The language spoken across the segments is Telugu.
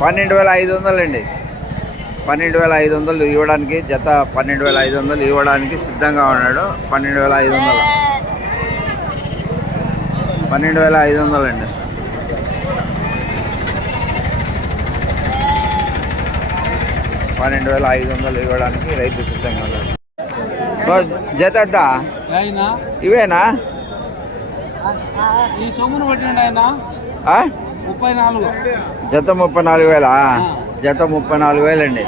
పన్నెండు వేల ఐదు వందలండి. పన్నెండు వేల ఐదు వందలు ఇవ్వడానికి జత పన్నెండు వేల ఐదు వందలు ఇవ్వడానికి సిద్ధంగా ఉన్నాడు. పన్నెండు వేల ఐదు వందలు. పన్నెండు వేల ఐదు వందలండి. పన్నెండు వేల ఐదు వందలు ఇవ్వడానికి రైతు సిద్ధంగా ఉన్నాడు. ఓ, జత ఇవేనా? ఈ సొమ్మును పట్టిండి ఆయన? ముప్పై నాలుగు. జత ముప్పై నాలుగు వేల? జత ముప్పై నాలుగు వేలండి.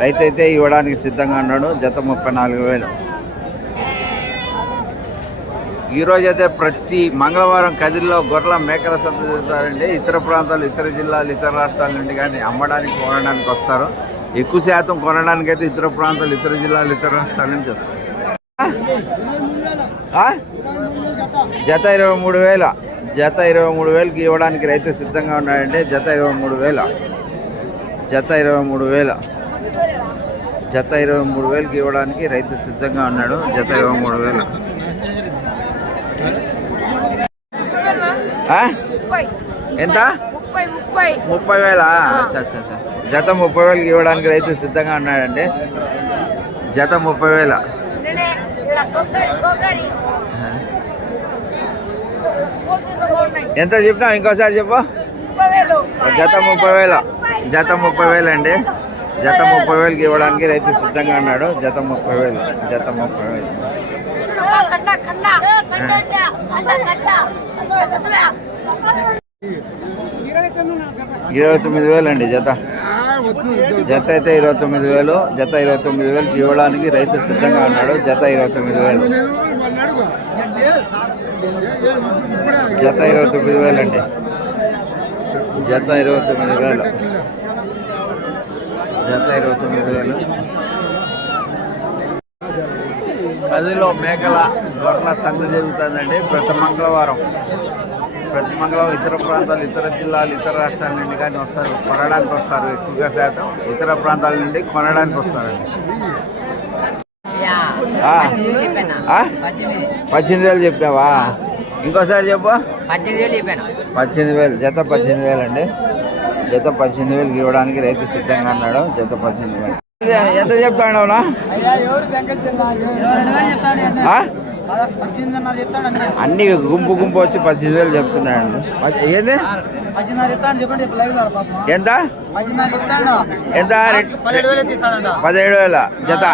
రైతు అయితే ఇవ్వడానికి సిద్ధంగా ఉన్నాడు. జత ముప్పై నాలుగు వేలు. ఈరోజు అయితే ప్రతి మంగళవారం కదిరిలో గొర్రెల మేకల సంత జరుగుతారండి ఇతర ప్రాంతాలు ఇతర జిల్లాలు ఇతర రాష్ట్రాల నుండి కానీ అమ్మడానికి కొనడానికి వస్తారు. ఎక్కువ శాతం కొనడానికి అయితే ఇతర ప్రాంతాలు ఇతర జిల్లాలు ఇతర రాష్ట్రాల నుంచి వస్తారు? జత ఇరవై మూడు వేల. జత ఇరవై మూడు వేలకి ఇవ్వడానికి రైతు సిద్ధంగా ఉన్నాడంటే జత ఇరవై మూడు వేల. జత ఇరవై మూడు వేల. జత ఇరవై మూడు వేలకి ఇవ్వడానికి రైతు సిద్ధంగా ఉన్నాడు. జత ఇరవై మూడు వేల. ఎంత? ముప్పై వేల. అచ్చా అచ్చా అచ్చా జత ముప్పై వేలకి ఇవ్వడానికి రైతు సిద్ధంగా ఉన్నాడండి జత ముప్పై వేల. ఎంత చెప్పినా ఇంకోసారి చెప్పు. జత ముప్పై వేల. జత ముప్పై వేలు అండి. జత ముప్పై వేలకి ఇవ్వడానికి రైతు సిద్ధంగా ఉన్నాడు. జత ముప్పై వేలు. జత ముప్పై వేలు. ఇరవై తొమ్మిది వేలు అండి జత. జత అయితే ఇరవై తొమ్మిది వేలు. జత ఇరవై తొమ్మిది వేలకి ఇవ్వడానికి రైతు సిద్ధంగా ఉన్నాడు. జత ఇరవై తొమ్మిది వేలు. జత ఇరవై తొమ్మిది వేలు అండి. జత ఇరవై తొమ్మిది వేలు. జత ఇరవై తొమ్మిది వేలు. కదిలో మేకల గొర్రెల సంత జరుగుతుందండి. ప్రతి మంగళవారం ప్రతి మంగళవారం ఇతర ప్రాంతాలు ఇతర జిల్లాలు ఇతర రాష్ట్రాల నుండి కానీ వస్తారు. కొనడానికి వస్తారు ఎక్కువగా శాతం. ఇతర ప్రాంతాల నుండి కొనడానికి వస్తారండి. పద్దెనిమిది వేలు చెప్పావా? ఇంకోసారి చెప్పు. పద్దెనిమిది వేలు. చెప్పాను పద్దెనిమిది వేలు జత పద్దెనిమిది వేలు అండి. జత పద్దెనిమిది వేలు ఇవ్వడానికి రైతు సిద్ధంగా అన్నాడు జత పద్దెనిమిది వేలు. ఎంత చెప్తాడు అవునా అన్ని గుంపు గుంపు వచ్చి పద్దెనిమిది వేలు చెప్తున్నాడు ఏంది? ఎంత? ఎంత? రెడ్- పదిహేడు వేల జత.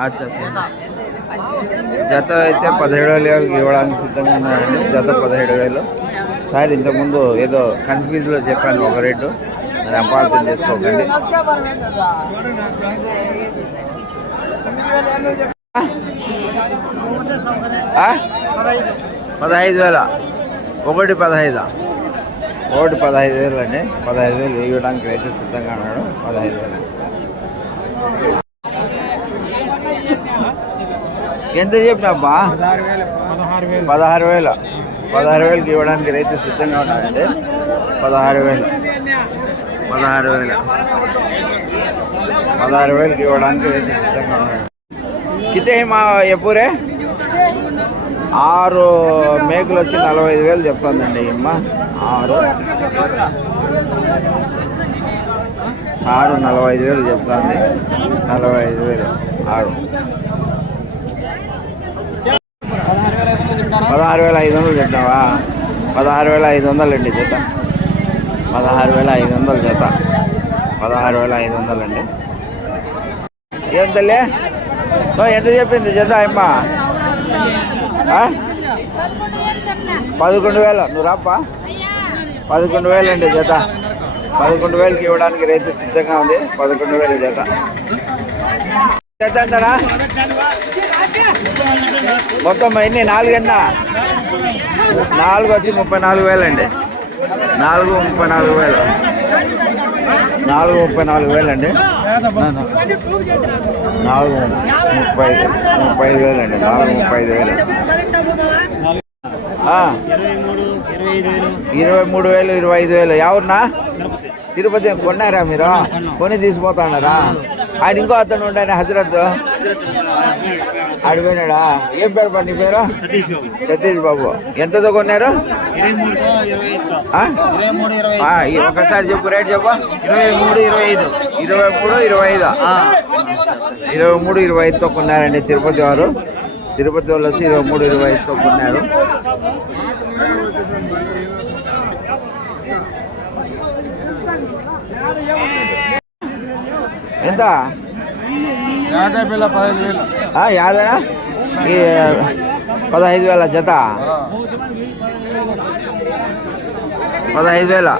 అచ్చా జత అయితే పదిహేడు వేలు ఇవ్వడానికి సిద్ధంగా ఉన్నాడండి జత పదిహేడు వేలు. సార్ ఇంతకుముందు ఏదో కన్ఫ్యూజ్లో చెప్పాను ఒక రేటు. మరి అపార్థం చేసుకోకండి. పదహైదు వేల. ఒకటి పదహైదా? ఒకటి పదహైదు వేలు అండి పదహైదు వేలు ఇవ్వడానికి రైతు సిద్ధంగా ఉన్నాడు. పదహైదు వేలు. ఎంత చెప్పినాబ్బా పదహారు వేల. పదహారు వేలకి ఇవ్వడానికి రైతు సిద్ధంగా ఉన్నాడండి. పదహారు వేలు. పదహారు వేల. పదహారు వేలకి ఇవ్వడానికి రైతు సిద్ధంగా ఉన్నాడు. కితే మా ఎప్పురే? ఆరు మేకలు వచ్చి నలభై ఐదు వేలు చెప్తుందండి అమ్మ ఆరు. ఆరు నలభై ఐదు వేలు చెప్తుంది. నలభై ఐదు వేలు. ఆరు. పదహారు వేల ఐదు వందలు చెప్తావా? పదహారు వేల ఐదు వందలు అండి జత. పదహారు వేల ఐదు వందలు జత. పదహారు వేల ఐదు వందలు అండి ఏం తల్లి? ఎంత చెప్పింది జత అమ్మా పదకొండు వేలు. నువ్వు రాపా? పదకొండు వేలు అండి జత. పదకొండు వేలకి ఇవ్వడానికి రైతు సిద్ధంగా ఉంది. పదకొండు వేలు జత. జత అంటారా? మొత్తం ఎన్ని? నాలుగన్నా నాలుగు వచ్చి ముప్పై నాలుగు వేలు అండి నాలుగు ముప్పై నాలుగు వేలు. నాలుగు ముప్పై నాలుగు వేలు అండి నాలుగు ముప్పై ముప్పై ఐదు వేలు అండి నాలుగు ముప్పై ఐదు వేలు. ఇరవై మూడు వేలు ఇరవై ఐదు వేలు. ఎవరినా తిరుపతి కొన్నారా మీరు? కొని తీసుకుపోతున్నారా ఆయన ఇంకో అతను ఉండే హజరత్. అడిపోయినాడా ఏం పేరు పా నీ పేరు? సతీష్ బాబు. ఎంతతో కొన్నారు? ఒకసారి చెప్పు రేట్ చెప్పు ఇరవై మూడు ఇరవై ఐదు ఇరవై మూడు ఇరవై ఐదు ఇరవై మూడు ఇరవై ఐదుతో కొన్నారండి తిరుపతి వారు. తిరుపతి వాళ్ళు వచ్చి ఇరవై మూడు ఇరవై ఐదుతో కొన్నారు. ఎంత యాభై పిల్ల యాదనా ఈ పదహైదు వేల జత? పదహైదు వేల.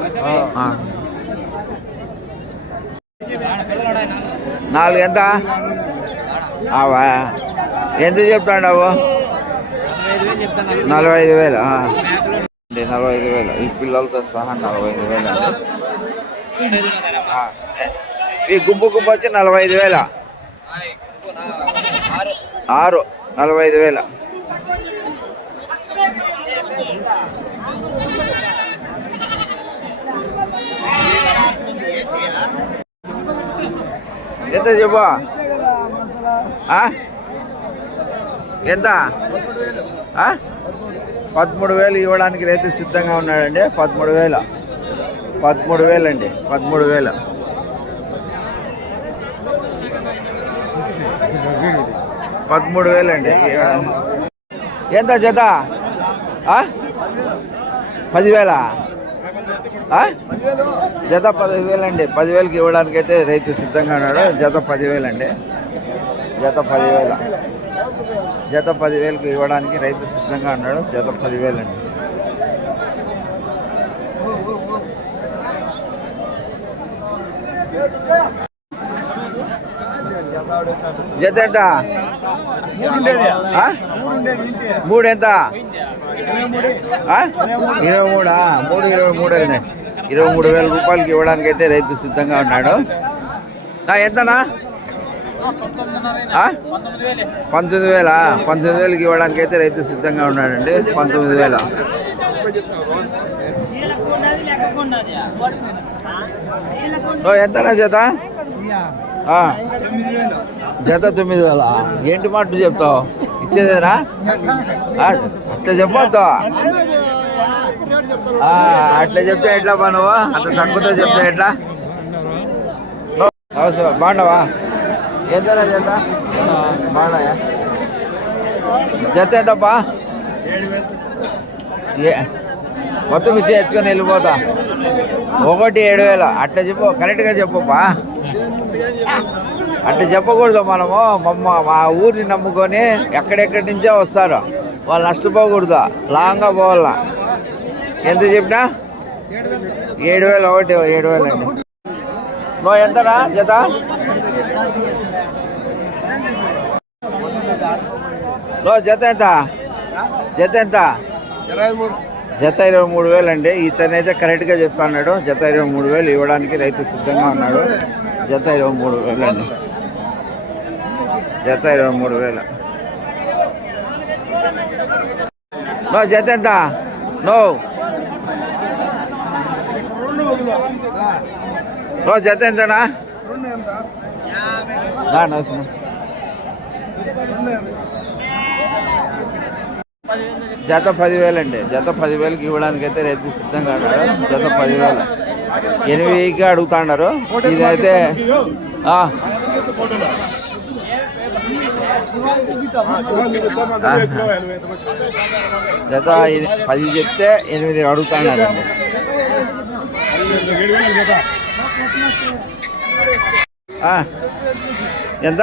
నాలుగు ఎంత? ఆవా ఎంత చెప్తాడావు? నలభై ఐదు వేలు. అండి, నలభై ఐదు వేలు. ఈ పిల్లలతో సహా నలభై ఐదు వేలు అండి. ఈ గుంపు గుంపు వచ్చి నలభై ఐదు వేల. ఆరు నలభై ఐదు వేల. ఎంత చెప్పు? ఎంత? ఆ? పదమూడు వేలు ఇవ్వడానికి రైతు సిద్ధంగా ఉన్నాడండి. పదమూడు వేల. పదమూడు వేలండి. పదమూడు వేలు. పదమూడు వేలు. అండి ఎంత జత? పదివేల? జత పదివేలు. వేలు అండి పదివేలకి ఇవ్వడానికి అయితే రైతు సిద్ధంగా ఉన్నాడు. జత పదివేలు అండి జత పదివేల. జత పదివేలకు ఇవ్వడానికి రైతు సిద్ధంగా ఉన్నాడు. జత పదివేలు అండి జత? మూడు. ఎంత? ఇరవై మూడా? మూడు ఇరవై మూడు అయినాయి. ఇరవై మూడు వేల రూపాయలకి ఇవ్వడానికి అయితే రైతు సిద్ధంగా ఉన్నాడు. నా ఎంతనా? పంతొమ్మిది వేల? పంతొమ్మిది వేలకి ఇవ్వడానికి అయితే రైతు సిద్ధంగా ఉన్నాడండి. పంతొమ్మిది వేల. ఓ ఎంతనా ఆ. జత తొమ్మిది వేల? ఏంటి మాట చెప్తావు? ఇచ్చేదేనా? అట్లా చెప్పొద్దు? అట్లా చెప్తే ఎట్లా బా అంత తక్కువతో చెప్తే ఎట్లా? అవసరం. బాగున్నావా? ఎంతనా జత? బాగున్నాయా? జత ఏంటప్పా ఏ మొత్తం ఇచ్చి ఎత్తుకొని వెళ్ళిపోతా. ఒకటి ఏడు వేల. అట్లా చెప్పు. కరెక్ట్గా చెప్పుపా అంటే చెప్పకూడదు మనము. మమ్మ మా ఊరిని నమ్ముకొని ఎక్కడెక్కడి నుంచో వస్తారు. వాళ్ళు నష్టపోకూడదు. లాంగ్గా పోవాల. ఎంత చెప్పినా? ఏడు వేలు ఒకటి ఏడు వేలు అండి. నువ్వు ఎంతనా జత? నువ్వు జత ఎంత? జత ఎంత? ఇరవై మూడు. జత ఇరవై మూడు వేలు అండి. ఇతనైతే కరెక్ట్గా చెప్తున్నాడు జత ఇరవై మూడు వేలు ఇవ్వడానికి రైతు సిద్ధంగా ఉన్నాడు. జత ఇరవై మూడు వేలు అండి. జత ఇరవై మూడు వేలు. నో జత ఎంత? నో. నో జత ఎంతనా? నా జత పదివేలు అండి. జత పదివేలకి ఇవ్వడానికి అయితే రైతు సిద్ధంగా ఉన్నాడు. జత పదివేలు. ఎనిమిదికి అడుగుతాడారు. ఇదైతే జత పది చెప్తే ఎనిమిది అడుగుతాడారండి ఎంత?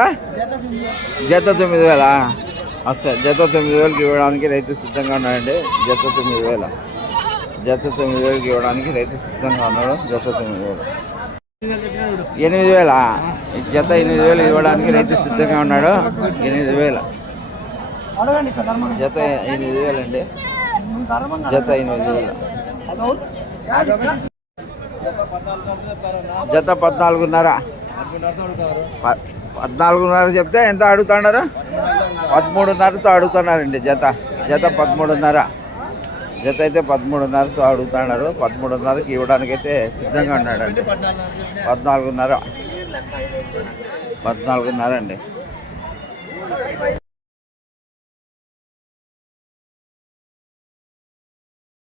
జత తొమ్మిది వేలా? అచ్చా జత తొమ్మిది వేలకి ఇవ్వడానికి రైతు సిద్ధంగా ఉన్నాడండి. జత తొమ్మిది వేల. జత తొమ్మిది వేలకి ఇవ్వడానికి రైతు సిద్ధంగా ఉన్నాడు. జత తొమ్మిది వేలు. ఎనిమిది వేల. జత ఎనిమిది వేలు ఇవ్వడానికి రైతు సిద్ధంగా ఉన్నాడు. ఎనిమిది వేల. జత ఎనిమిది వేలు అండి జత ఎనిమిది వేలు. జత పద్నాలుగున్నర. పద్నాలుగున్నర చెప్తే ఎంత అడుగుతున్నారు పదమూడున్నరతో అడుగుతున్నారండి జత. జత పదమూడున్నర. జత అయితే పదమూడున్నరతో అడుగుతున్నారు పదమూడున్నరకి ఇవ్వడానికి అయితే సిద్ధంగా ఉన్నాడండి. పద్నాలుగున్నర. పద్నాలుగున్నర అండి.